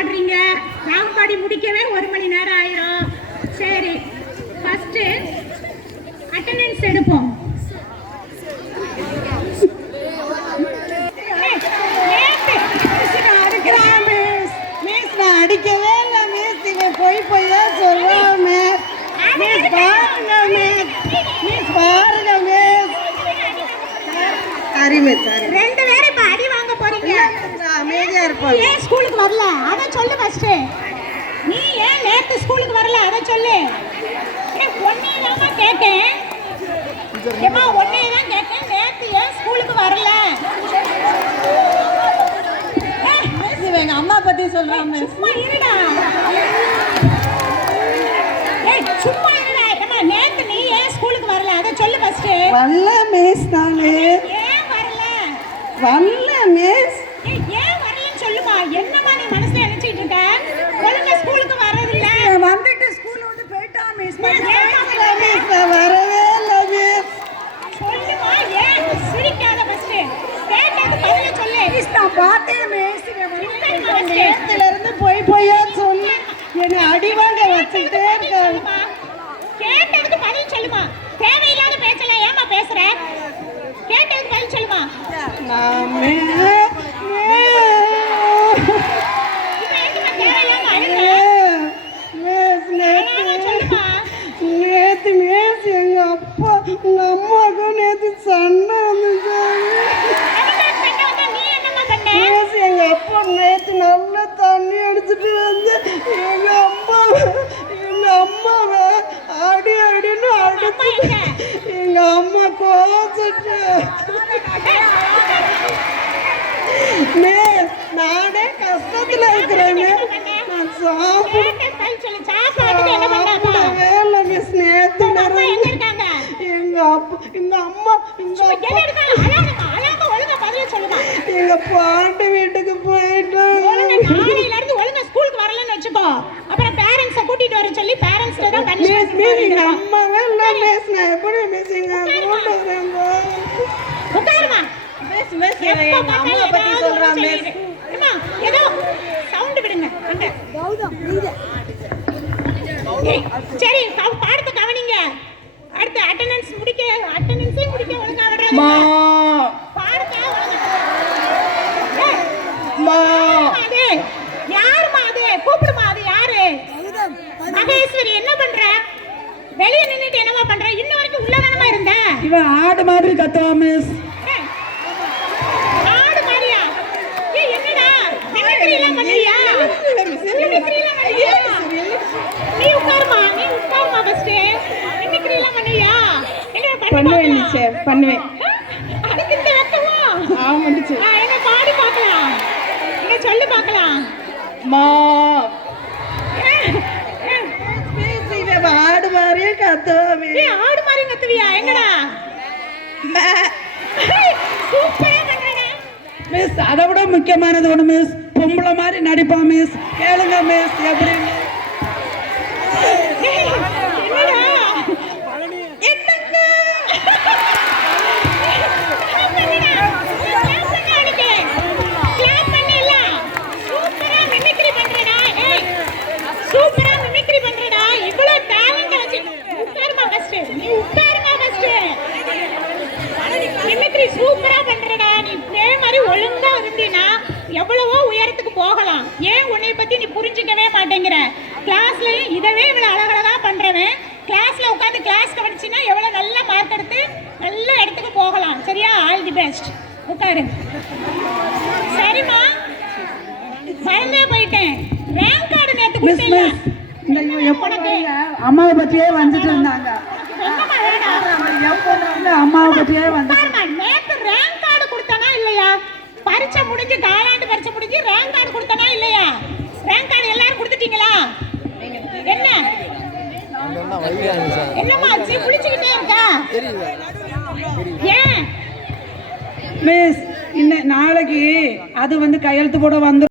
பாடுறீங்க. ராகம் பாடி முடிக்கவே 1 மணி நேரம் ஆயிரும். சரி, ஃபர்ஸ்ட் அட்டெண்டன்ஸ் எடுப்போம். அடிக்கவே இல்லை மிஸ். இவன் பொய்யா சொல்லுவான் மிஸ். மிஸ் பாருங்க மிஸ். மிஸ் பாருங்க மிஸ். சரி மிஸ் சரி. 2 பேரும் இப்ப அடி வாங்க போறீங்க. அமைதியா இருப்பாங்க. ஏன் ஸ்கூலுக்கு வரல அத சொல்லு ஃபர்ஸ்ட். நீ ஏன் நேத்து ஸ்கூலுக்கு வரல அத சொல்லு. ஒன்னேதாமா கேட்டேன். ஏமா ஒன்னேதான் கேட்டேன். நேத்து ஏன் ஸ்கூலுக்கு வரல? எங்க அம்மா பத்தி சொல்றான் மிஸ். சும்மா இருடா. ஏய் சும்மா இருடா. ஏமா நேத்து நீ ஏன் ஸ்கூலுக்கு வரல அத சொல்லு ஃபர்ஸ்ட். வரல மிஸ் நானு. ஏன் வரல? வரல மிஸ். ஏன் வரலன்னு சொல்லுமா. என்னமா நீ மனசுல நினைச்சிட்டு இருக்க? ஒழுங்கா ஸ்கூலுக்கு வரது இல்ல. வந்துட்டு ஸ்கூல்ல வந்து போய்ட்டான் மிஸ். வரவே இல்ல மிஸ். சொல்லுமா. ஏன் சிரிக்காத ஃபர்ஸ்ட். கேட்டது பதில சொல்லு. மிஸ் நான் பார்த்தேன் மிஸ். நேத்துல இருந்து பொய்யா சொல்லி என்ன அடிவாங்க வச்சுட்டே இருக்காங்க. கேட்டதுக்கு பதில் சொல்லுமா. தேவையில்லாத பேச்சல ஏமா பேசுற? கேட்டதுக்கு பதில் சொல்லுமா. நேத்து மிஸ் எங்க அப்பா உங்க அம்மாவுக்கும் நேத்து சண்டை வந்துச்சாங்க. எங்க அப்பா நேத்து நல்லா தண்ணி அடிச்சுட்டு வந்து எங்க அம்மாவை அடின்னு அடிச்சு எங்க அம்மா கோச்சிட்டு நானே கஷ்டத்துல இருக்கிறேன். நான் சாப்பிடவே இல்லை மிஸ். நேத்து எங்க அப்பா எங்க பாட்டு வீட்டுக்கு போயிட்டோம். நாளையில இருந்து ஒழுங்கா ஸ்கூலுக்கு வரலன்னு வெச்சுக்கோ. அப்புறம் பேரண்ட்ஸ கூட்டிட்டு வர சொல்லி பேரண்ட்ஸ்ல தான் கண்டிஷன் எங்க அம்மாவே இல்ல மிஸ். நான் எப்படி மிஸ் எங்க கூட்டிட்டு வரேன். உட்காருமா மிஸ். மிஸ் எங்க அம்மா பத்தி சொல்றான் மிஸ். அம்மா ஏதோ சவுண்ட் விடுங்க அங்க. கௌதம் நீங்க சரி பாடத்தை கவனிங்க. அடுத்து அட்டெண்டன்ஸ் முடிக்க ஒழுங்கா வர்றீங்க. மா பாடத்தை மா அது யாருமா? அது கூப்பிடுமா. அது யாரு? மகேஸ்வரி. என்ன பண்ற? வெளிய நின்னுட்டு என்னமா பண்ற? இன்ன வரைக்கும் உள்ளதானமா இருந்த. இவன் ஆடு மாதிரி கத்துவா மிஸ். ஆடு மாதிரியா? ஏய் என்னடா மிமிக்ரி எல்லாம் பண்றியா? நீ உட்காருமா ஃபர்ஸ்ட். மிமிக்ரி எல்லாம் பண்ணுவியா? பண்ணுவேன். அதுக்கு இந்த வெக்கமா? ஆமாடிச்சு. என்ன பாடி பார்க்கலாம். என்ன சொல்லு பார்க்கலாம். மா ஆடு மாதிரியே கத்துவா. ஆடு மாதிரி கத்துவியா? எங்கடா? சூப்பரா பண்றடா மிஸ். அதை விட முக்கியமானது ஒண்ணு மிஸ். பொம்பளை மாதிரி நடிப்பா மிஸ். கேளுங்க மிஸ் எப்படி. சூப்பரா பண்றடா. நீ இதே மாதிரி ஒழுங்கா இருந்தீனா எவ்வளவோ உயரத்துக்கு போகலாம். ஏன் உன்னை பத்தி நீ புரிஞ்சிக்கவே மாட்டேங்கிற? கிளாஸ்ல இதவே இவ்வளவு அழகழகா பண்றவன் கிளாஸ்ல உட்காந்து கிளாஸ் கவனிச்சினா எவ்வளவு நல்ல மார்க் எடுத்து நல்ல இடத்துக்கு போகலாம். சரியா? All the best. உட்காரு. சரிமா மறந்தே போயிட்டேன். ரேங்க் கார்டு நேத்து கொடுத்தீங்க. அம்மாவை பத்தியே வந்துட்டு இருந்தாங்க. அம்மாவை பத்தியே வந்து நேத்து ரேங்க் கார்டு கொடுத்தானா இல்லையா? பரீட்சை முடிஞ்சு காலாண்டு பரீட்சை முடிஞ்சு ரேங்க் கார்டு கொடுத்தானா இல்லையா? ரேங்க் கார்டு எல்லாரும் கொடுத்துட்டீங்களா? என்ன என்னமா ஆச்சு? குளிச்சுக்கிட்டே இருக்கா? ஏன் மிஸ்? நாளைக்கு அது வந்து கையெழுத்து போட வந்து